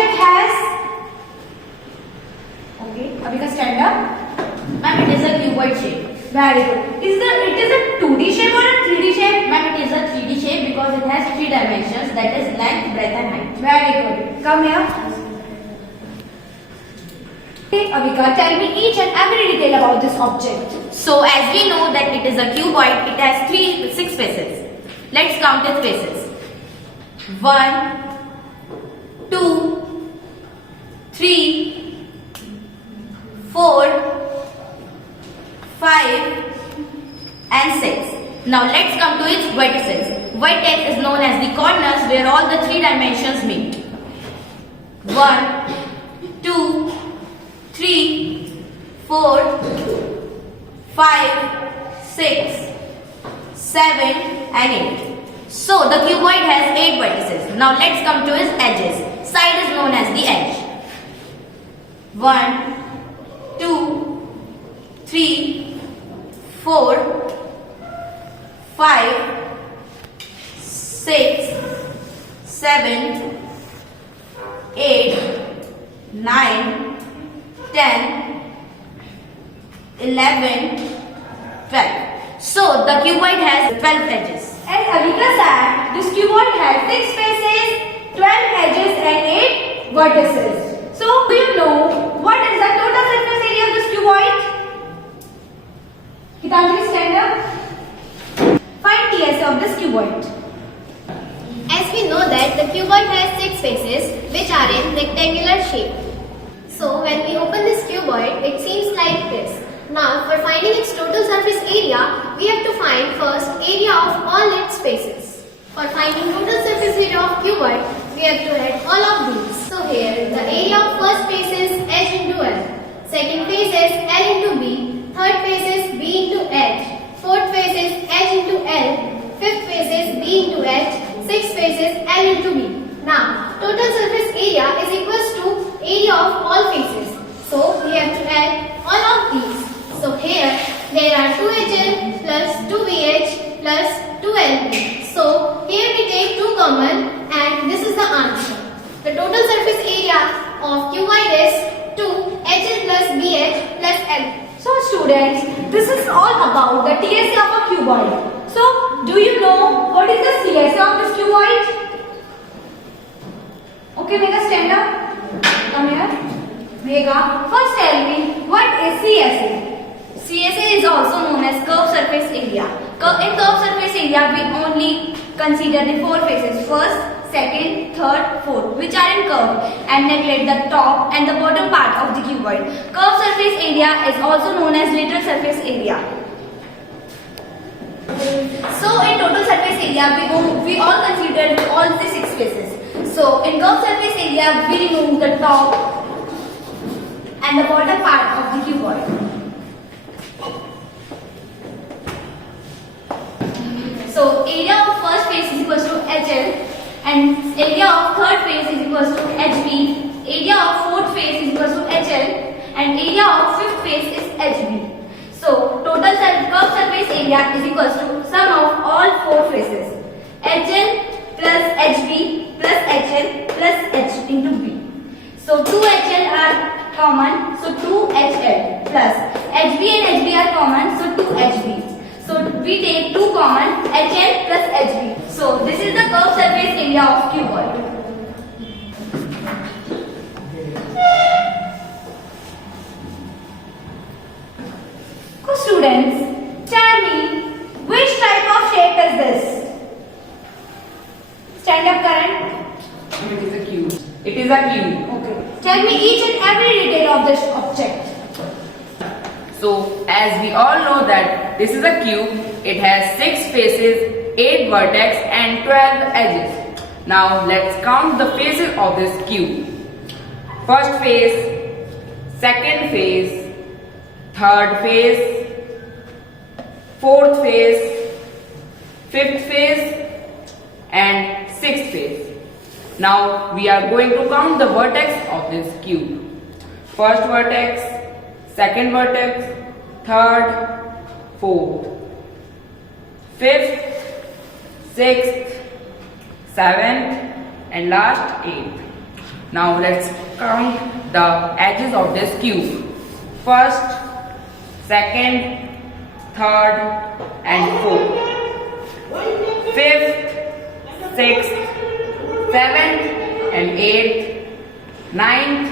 object has, okay, abhi ka stand up. Ma'am, it is a cuboid shape. Very good. It is a 2D shape or a 3D shape? Ma'am, it is a 3D shape because it has 3 dimensions, that is length, breadth and height. Very good. Come here. Okay, Abhika, tell me each and every detail about this object. So as we know that it is a cuboid, it has 6 faces. Let's count its faces. 1, 2, 3, 4, 5 and 6. Now let's come to its vertices. Vertex is known as the corners where all the 3 dimensions meet. 1, 2, 3, 4, 5, 6, 7 and 8. So the cuboid has 8 vertices. Now let's come to its edges. Side is known as the edge. 1, 2, 3, 4, 5, 6, 7, 8, 9, 10, 11, 12. So the cuboid has 12 edges. As Abhika said, this cuboid has 6 faces, 12 edges and 8 vertices. So, do you know what is the total surface area of this cuboid? Gitanjali, stand up. Find TSA of this cuboid. As we know that the cuboid has 6 faces which are in rectangular shape. So when we open this cuboid, it seems like this. Now for finding its total surface area, we have to find first area of all its faces. For finding total surface area of cuboid, we have to add all of these. So here the area of first face is H into L, second face is L into B, third face is B into H, fourth face is H into L, fifth face is B into H, sixth face is L into B. Now total surface area is equals to area of all faces. So we have to add all of these. So here there are 2HL plus 2BH plus 2LB. So here we take 2 common and this is the answer. The total surface area of cuboid is 2HL plus BH plus L. So students, this is all about the TSA of a cuboid. So, do you know what is the CSA of this cuboid? Okay, Megha, stand up. Come here. Megha, first tell me what is CSA? CSA is also known as curved surface area. In curved surface area, we only consider the 4 faces, first, second, third, fourth, which are in curve, and neglect the top and the bottom part of the cuboid. Curved surface area is also known as lateral surface area. So in total surface area, we all consider all the 6 faces. So in curved surface area, we remove the top and the bottom part of the cuboid. So area of first face is equals to HL and area of third face is equals to HB, area of fourth face is equals to HL and area of fifth face is HB. So total curved surface area is equals to sum of all 4 faces, HL plus HB plus HL plus H into B. So 2HL are common, so 2HL plus HB and HB are common, so 2HB. So we take 2 common, HL plus HB. So this is the curved surface area of cuboid. So students, tell me which type of shape is this? Stand up, Karan. It is a cube. It is a cube. Okay. Tell me each and every detail of this object. So as we all know that this is a cube, it has 6 faces, 8 vertex and 12 edges. Now let's count the faces of this cube. First face, second face, third face, fourth face, fifth face and sixth face. Now we are going to count the vertex of this cube. First vertex, second vertex, third, fourth, fifth, sixth, seventh and last 8th. Now let's count the edges of this cube. First, second, third and fourth. Fifth, sixth, seventh and eighth, ninth,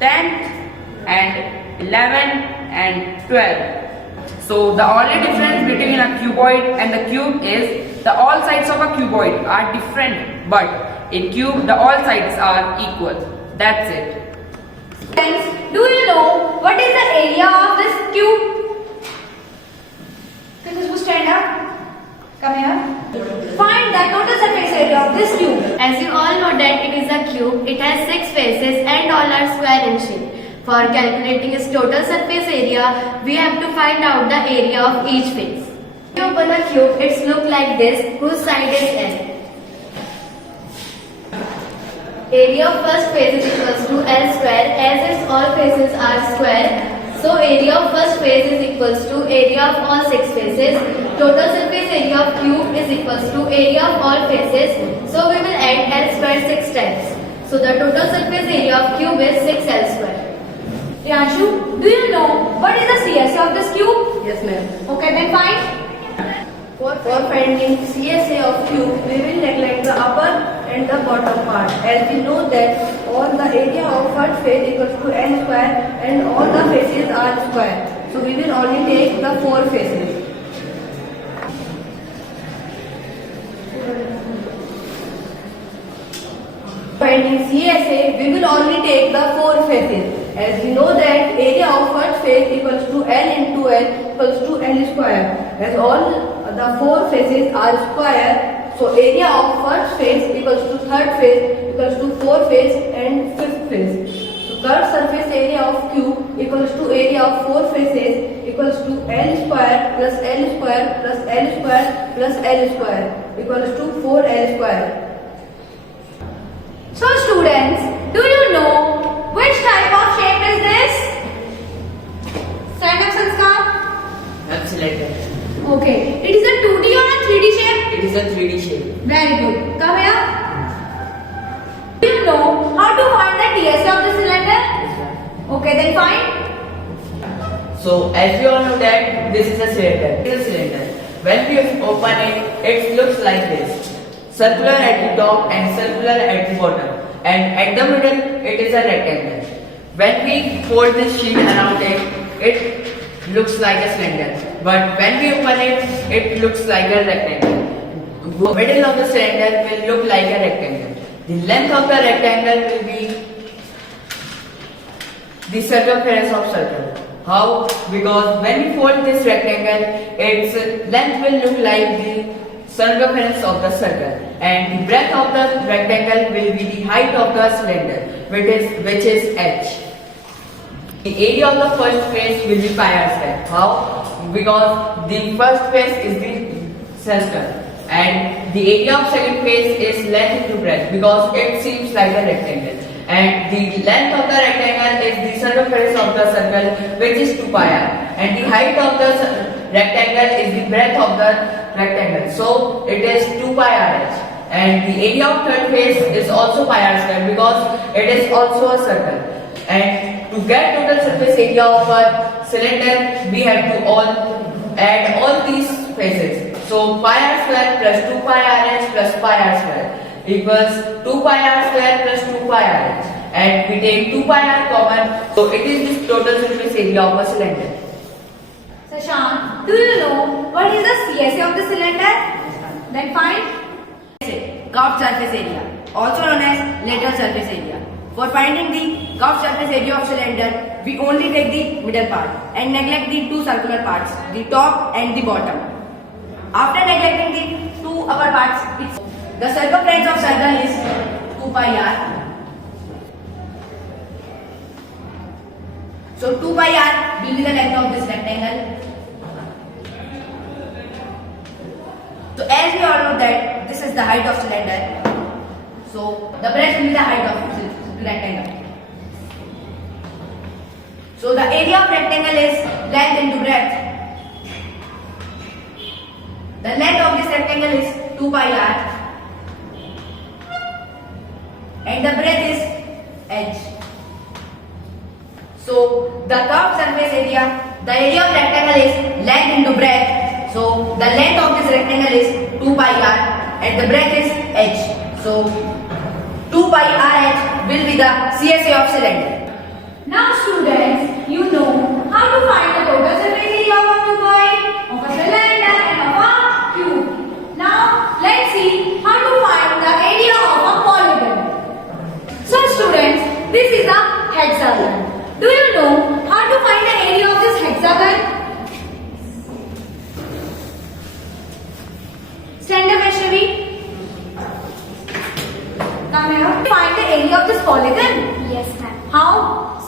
10th and 11th and 12th. So the only difference between a cuboid and the cube is the all sides of a cuboid are different, but in cube the all sides are equal. That's it. Friends, do you know what is the area of this cube? Can you stand up? Come here. Find the total surface area of this cube. As you all know that it is a cube, it has 6 faces and all are square in shape. For calculating its total surface area, we have to find out the area of each face. If you open a cube, it looks like this, whose side is L. Area of first face is equals to L square, as its all faces are square. So area of first face is equals to area of all 6 faces. Total surface area of cube is equals to area of all faces. So we will add L square 6 times. So the total surface area of cube is 6L square. Priyanshu, do you know what is the CSA of this cube? Yes, ma'am. Okay, then find. For finding CSA of cube, we will neglect the upper and the bottom part, as we know that all the area of first face equals to L square and all the faces are square. So we will only take the 4 faces. Finding CSA, we will only take the 4 faces, as we know that area of first face equals to L into L equals to L square. As all the 4 faces are square, so area of first face equals to third face equals to 4 face and 5th face. So third surface area of cube equals to area of 4 faces equals to L square plus L square plus L square plus L square equals to 4L square. So students, do you know which type of shape is this? Stand up, Sanskar. Cylinder. Okay. It is a 2D or a 3D shape? It is a 3D shape. Very good. Come here. Do you know how to find the TSA of the cylinder? Okay, then find. So as we all know that this is a cylinder. It is a cylinder. When we open it, it looks like this. Circular at the top and circular at the bottom. And at the middle, it is a rectangle. When we fold this sheet around it, it looks like a cylinder. But when we open it, it looks like a rectangle. The middle of the cylinder will look like a rectangle. The length of the rectangle will be the circumference of circle. How? Because when we fold this rectangle, its length will look like the circumference of the circle, and the breadth of the rectangle will be the height of the cylinder, which is h. The area of the first face will be pi r square. How? Because the first face is the circle, and the area of second face is length into breadth, because it seems like a rectangle, and the length of the rectangle is the circumference of the circle, which is 2 pi r, and the height of the rectangle is the breadth of the rectangle, so it is 2 pi r h, and the area of third face is also pi r square, because it is also a circle. And to get total surface area of a cylinder, we have to add all these faces. So pi r square plus 2 pi r h plus pi r square equals 2 pi r square plus 2 pi r h, and we take 2 pi r common, so it is the total surface area of a cylinder. Sashank, do you know what is the CSA of the cylinder? Then find. Curved surface area, also known as lateral surface area. For finding the curved surface area of cylinder, we only take the middle part and neglect the 2 circular parts, the top and the bottom. After neglecting the 2 upper parts, the circumference of circle is 2 pi r. So 2 pi r will be the length of this rectangle. So as we all know that this is the height of cylinder, so the breadth will be the height of rectangle. So the area of rectangle is length into breadth. The length of this rectangle is 2 pi r and the breadth is H. So the curved surface area, the area of rectangle is length into breadth. So the length of this rectangle is 2 pi r and the breadth is h. So 2 pi rh will be the CSA of cylinder. Now students, you know how to find the total surface area of a cuboid, of a cylinder and of a cube. Now let's see how to find the area of a polygon. So students, this is a hexagon. Do you know how to find the area of this hexagon? Stand up, Ashravi. Come here. Find the area of this polygon. Yes, ma'am. How?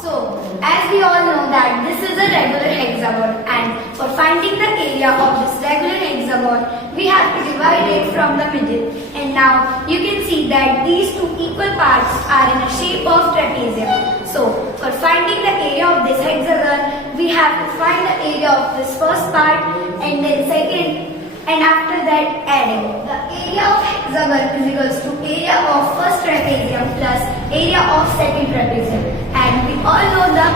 So, as we all know that this is a regular hexagon, and for finding the area of this regular hexagon, we have to divide it from the middle. And now you can see that these two equal parts are in a shape of trapezium. So, for finding the area of this hexagon, we have to find the area of this first part and then second, and after that adding. The area of hexagon is equals to area of first trapezium plus area of second trapezium. And we all know the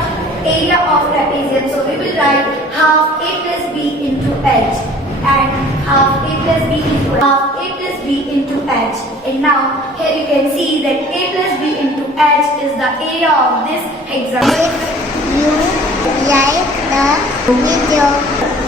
area of trapezium, so we will write half a plus b into h and half a plus b into half a plus b into h. And now here you can see that a plus b into h is the area of this hexagon. If you like the video,